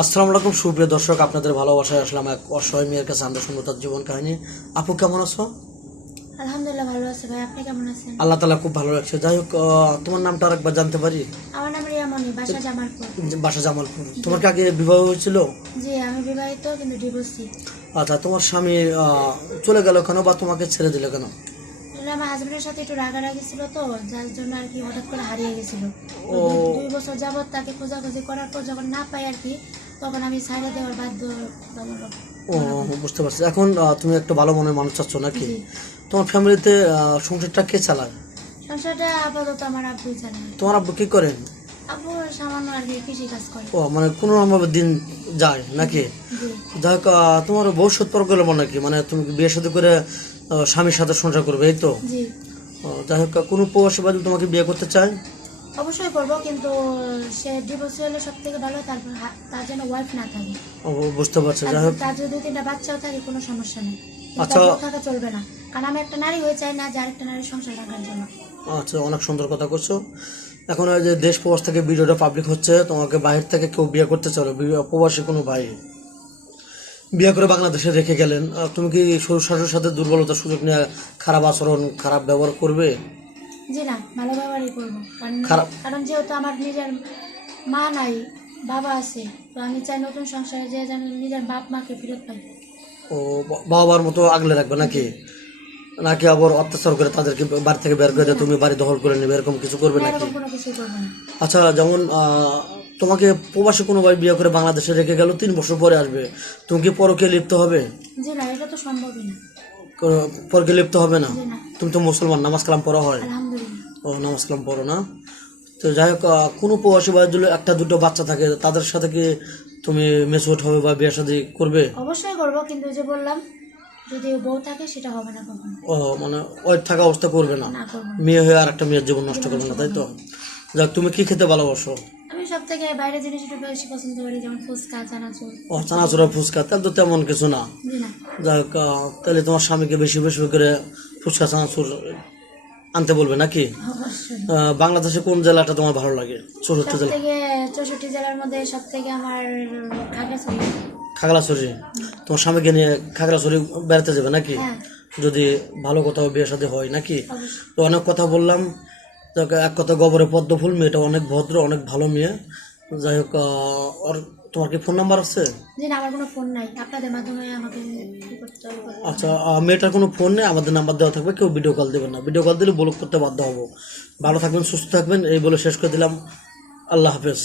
আসসালামু আলাইকুম সুপ্রিয় দর্শক, আপনাদের ভালোবাসায় আসলাম এক অসহায় মেয়ের কাছে। আমরা শুনবো তার জীবন কাহিনী। আপু কেমন আছো? আলহামদুলিল্লাহ ভালো আছে ভাই, আপনি কেমন আছেন? আল্লাহ তাআলা খুব ভালো রাখছে। যাই হোক, তোমার নামটা আরেকবার জানতে পারি? আমার নাম রিয়ামণি, বাসা জামালপুর। বাসা জামালপুর। তোমার কি আগে বিবাহ হয়েছিল? জি, আমি বিবাহিত কিন্তু ডিভোর্সি। আচ্ছা, তোমার স্বামী চলে গেল কেন বা তোমাকে ছেড়ে দিল কেন? আমার হাজবেন্ডের সাথে একটু রাগারাগি ছিল, তো যার জন্য আর কি হঠাৎ করে হারিয়ে গেছিল। ও 2 বছর যাবত তাকে খোঁজাখুঁজি করার পর যখন না পাই আর কি, তখন আমি ছাইড়া দেওয়ার বাধ্য। ও বুঝতে পারছি। এখন তুমি একটা ভালো মনের মানুষ চাচ্ছ নাকি? জি। তোমার ফ্যামিলিতে সংসারটা কে চালায়? সংসারটা আপাতত আমার আব্বুই চালায়। তোমার আব্বু কি করেন? আব্বু সামান্য আর কি কৃষি কাজ করে। ও মানে কোনো রকমভাবে দিন যায় নাকি? জি যাই হোক, তোমার ভবিষ্যৎ পরিকল্পনা নাকি, মানে তুমি বিয়ে শাদী করে স্বামীর সাথে সংসার করবে, এই তো? জি যাই হোক, কোনো প্রবাসী বাদী তোমাকে বিয়ে করতে চায়? অবশ্যই করবো, কিন্তু সে ডিভোর্স হলে সব থেকে ভালো। তারপর তার যেন ওয়াইফ না থাকে। ও, বুঝতে পারছি। যাই হোক, তার যদি 2-3টা বাচ্চাও থাকে কোনো সমস্যা নেই, আচ্ছা। তার বউ থাকা চলবে না। কারণ আমি একটা নারী হয়ে চাই না যে আরেকটা নারীর সংসার রাখার জন্য। আচ্ছা, অনেক সুন্দর কথা করছো। এখন এই যে দেশ প্রবাস থেকে ভিডিওটা পাবলিক হচ্ছে, তোমাকে বাইরে থেকে কেউ বিয়ে করতে চাও, প্রবাসী কোনো ভাই বিয়ে করে বাংলাদেশে রেখে গেলেন, তুমি কি শ্বশুর শাশুড়ির সাথে দুর্বলতার সুযোগ নিয়ে খারাপ আচরণ, খারাপ ব্যবহার করবে? জি না, ভালো ব্যবহারই করবো। খারাপ কারণ যেহেতু আমার নিজের মা নাই, বাবা আছে, তো আমি চাই নতুন সংসারে যে যেন নিজের বাপ মাকে ফেরত পাই। ও বাবার মতো আগলে রাখবে নাকি? নাকি আবার অত্যাচার করে তাদেরকে বাড়ি থেকে বের করে দিয়ে তুমি বাড়ি দখল করে নেবে, এরকম কিছু করবে না, নাকি? এরকম কোনো কিছুই করবো না। আচ্ছা, যেমন তোমাকে প্রবাসী কোনো ভাই বিয়ে করে বাংলাদেশে রেখে গেল, 3 বছর পরে আসবে, তুমি কি পরকে লিপ্ত হবে? জি না, এটা তো সম্ভবই না। পরকে লিপ্ত হবে না? জি না। তুমি তো মুসলমান, নামাজ কালাম পড়া হয়? আলহামদুলিল্লাহ। ও, নামাজ কালাম পড়ো না? তো যাই হোক, কোনো প্রবাসী ভাই যদি একটা দুটো বাচ্চা থাকে, তাদের সাথে কি তুমি মেচুট হবে বা বিয়ে শাদী করবে? অবশ্যই করবো, কিন্তু ওই যে বললাম, যদি বউ থাকে সেটা হবে না কখনো। ও মানে ওই থাকা অবস্থা করবে না? না, করবো না। মেয়ে হয়ে আর একটা মেয়ের জীবন নষ্ট করবে না, তাই তো? যাক, তুমি কি খেতে ভালোবাসো? আমি সব থেকে বাইরের জিনিস একটু বেশি পছন্দ করি, যেমন ফুচকা, চানাচুর। ও, চানাচুরা, ফুচকা, তাহলে তো তেমন কিছু না। জি না। যাই হোক, তাহলে তোমার স্বামীকে বেশি বেশি করে ফুচকা চানাচুর আনতে বলবে নাকি? অবশ্যই। বাংলাদেশে কোন জেলাটা তোমার ভালো লাগে? 64 সব জেলা? থেকে 64 জেলার মধ্যে সব থেকে আমার খাগড়াছড়ি। খাগড়াছড়ি? তোমার স্বামীকে নিয়ে খাগড়াছড়ি বেড়াতে যাবে নাকি? হ্যাঁ, যদি ভালো কোথাও বিয়ে শাদী হয় নাকি? অবশ্যই। তো অনেক কথা বললাম। যাক, এক কথা গবরে পদ্ম ফুল, মেয়েটা অনেক ভদ্র, অনেক ভালো মেয়ে। যাই হোক, আর তোমার কি ফোন নাম্বার আছে? জি না, আমার কোনো ফোন নাই, আপনাদের মাধ্যমে আমাকে কি করতে হবে আচ্ছা, মেয়েটার কোনো ফোন নেই, আমাদের নাম্বার দেওয়া থাকবে, কেউ ভিডিও কল দেবেন না। ভিডিও কল দিলে ব্লক করতে বাধ্য হবো। ভালো থাকবেন, সুস্থ থাকবেন, এই বলে শেষ করে দিলাম। আল্লাহ হাফেজ।